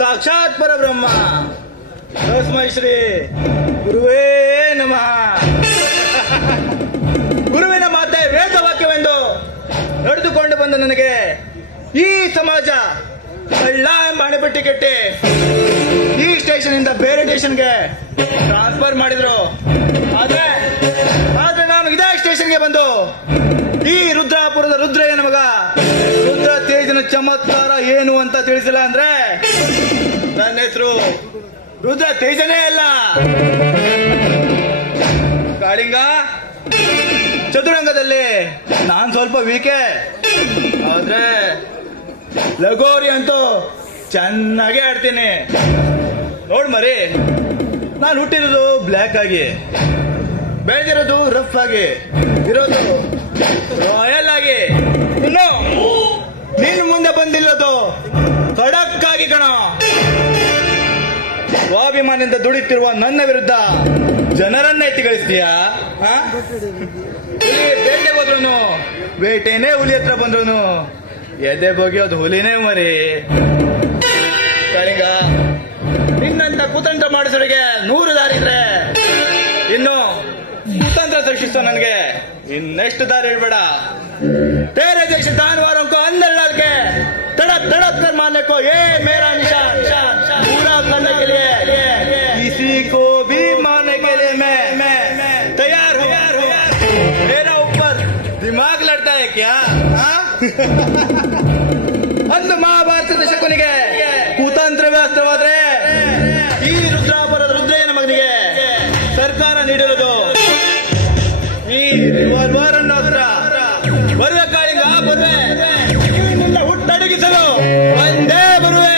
साक्षात परब्रह्म तस्मै ಶ್ರೀ ಗುರುವೇ ನಮಃ. ಗುರುವಿನ ಮಾತೆ ವೇದವಾಕ್ಯವೆಂದು ನಡೆದುಕೊಂಡು ಬಂದ ನನಗೆ ಈ ಸಮಾಜ ಕಳ್ಳ ಎಂಬ ಹಣೆಪಟ್ಟಿ ಕಟ್ಟಿ ಈ ಸ್ಟೇಷನ್ ಇಂದ ಬೇರೆ ಸ್ಟೇಷನ್ಗೆ ಟ್ರಾನ್ಸ್ಫರ್ ಮಾಡಿದ್ರು. ಆದ್ರೆ ನಾನು ಇದೇ ಸ್ಟೇಷನ್ಗೆ ಬಂದು ಈ ರುದ್ರಾಪುರದ ರುದ್ರಯ್ಯನ ಮಗ ರುದ್ರ ತೇಜನ ಚಮತ್ಕಾರ ಏನು ಅಂತ ತಿಳಿಸಿಲ್ಲ ಅಂದ್ರೆ ನನ್ನ ಹೆಸರು ರುದ್ರ ತೇಜನೇ ಅಲ್ಲ. ಕಾಳಿಂಗ, ಚದುರಂಗದಲ್ಲಿ ನಾನ್ ಸ್ವಲ್ಪ ವೀಕೆ, ಆದ್ರೆ ಲಗೋರಿ ಅಂತೂ ಚೆನ್ನಾಗಿ ಆಡ್ತೀನಿ. ನೋಡ್ ಮರಿ, ನಾನು ಹುಟ್ಟಿರೋದು ಬ್ಲ್ಯಾಕ್ ಆಗಿ, ಬೆಳೆದಿರೋದು ರಫ್ ಆಗಿ, ಇರೋದು ರಾಯಲ್ ಆಗಿ, ಇನ್ನು ನೀನು ಮುಂದೆ ಬಂದಿಲ್ಲದು ಖಡಕ್ ಆಗಿ ಕಣ. ಸ್ವಾಭಿಮಾನದಿಂದ ದುಡಿತಿರುವ ನನ್ನ ವಿರುದ್ಧ ಜನರನ್ನ ಎತ್ತಿ ಗಳಿಸ್ತೀಯಾ? ಬೇಟೆ ಹೋದ್ರು ಬೇಟೆನೇ ಹುಲಿ ಹತ್ರ ಬಂದ್ರು ಎದೆ ಬಗೆಯೋದು ಹುಲಿನೇ ಮರಿ. ಕಾಳಿಂಗ, ನಿನ್ನಂತ ಕುತಂತ್ರ ಮಾಡಿಸೋರಿಗೆ 100 ದಾರಿ ಇದ್ರೆ ಇನ್ನು ಕುತಂತ್ರ ಸೃಷ್ಟಿಸೋ ನನಗೆ ಇನ್ನೆಷ್ಟು ದಾರಿ ಇಡಬೇಡ. तेरे जैसे दानवारों को अंदर डाल के तड़प तड़प कर मारने को ये मेरा निशान पूरा करने के लिए किसी को भी मारने के लिए मैं तैयार हूँ. मेरा ऊपर दिमाग लड़ता है क्या? अंध महाभारतದ ಶಕುನಿಗೆ ಕುತಂತ್ರವೇ ಅಸ್ತ್ರವಾದ್ರೆ ಈ ರುದ್ರಾಪುರದ ರುದ್ರಯ್ಯನ ಮಗನಿಗೆ ಸರ್ಕಾರ ನೀಡಿರೋದು ಈ ರಿವಾಲ್ವರ್ ಅನ್ನೋ ಅಸ್ತ್ರ. ಬರುವೆ ಕಾಳಿಂಗ, ಬರುವೆ, ನಿನ್ನ ಹುಟ್ಟಡಗಿಸಲು ಒಂದೇ ಬರುವೆ.